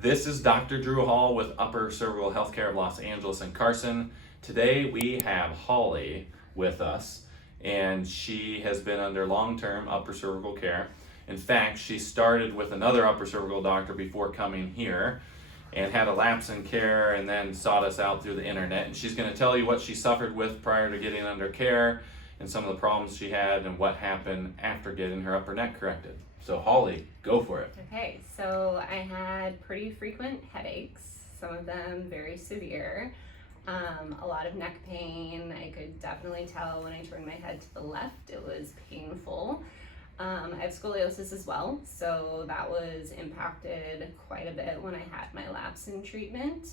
This is Dr. Drew Hall with Upper Cervical Healthcare of Los Angeles and Carson. Today we have Holly with us, and she has been under long-term upper cervical care. In fact, she started with another upper cervical doctor before coming here and had a lapse in care and then sought us out through the internet. And she's going to tell you what she suffered with prior to getting under care and some of the problems she had and what happened after getting her upper neck corrected. So Holly, go for it. Okay, so I had pretty frequent headaches, some of them very severe, a lot of neck pain. I could definitely tell when I turned my head to the left, it was painful. I have scoliosis as well, so that was impacted quite a bit when I had my lapse in treatment,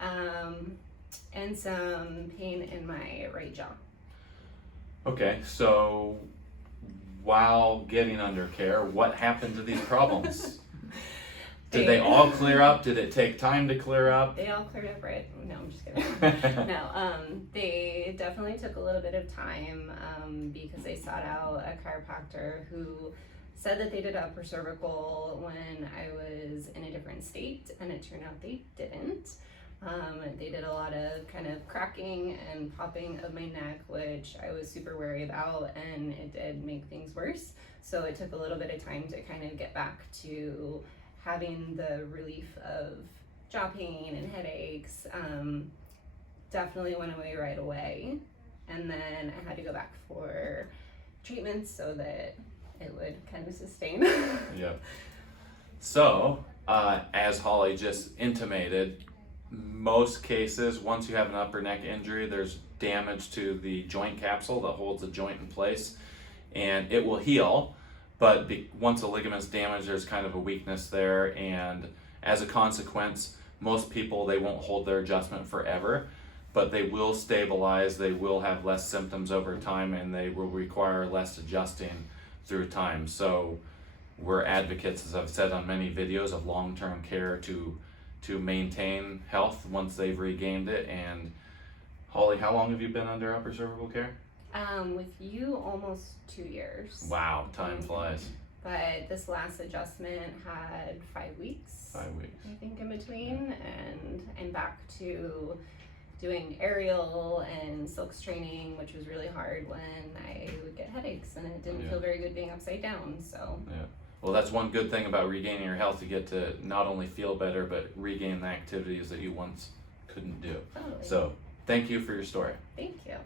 and some pain in my right jaw. Okay, so while getting under care, what happened to these problems? Did they all clear up? Did it take time to clear up? They all cleared up, right? No, I'm just kidding. No, they definitely took a little bit of time because they sought out a chiropractor who said that they did upper cervical when I was in a different state, and it turned out they didn't. They did a lot of kind of cracking and popping of my neck, which I was super worried about, and it did make things worse. So it took a little bit of time to kind of get back to having the relief of jaw pain and headaches. Definitely went away right away. And then I had to go back for treatments so that it would kind of sustain. Yep. So, as Holly just intimated, most cases, once you have an upper neck injury, there's damage to the joint capsule that holds the joint in place, and it will heal. But once a ligament's damaged, there's kind of a weakness there, and as a consequence, most people, they won't hold their adjustment forever, but they will stabilize, they will have less symptoms over time, and they will require less adjusting through time. So we're advocates, as I've said on many videos, of long-term care to maintain health once they've regained it. And Holly, how long have you been under upper cervical care? With you, almost 2 years. Wow, time flies. But this last adjustment had 5 weeks. 5 weeks. I think in between, and I'm back to doing aerial and silks training, which was really hard when I would get headaches, and it didn't feel very good being upside down. So yeah. Well, that's one good thing about regaining your health. You get to not only feel better, but regain the activities that you once couldn't do. totally. So thank you for your story. Thank you.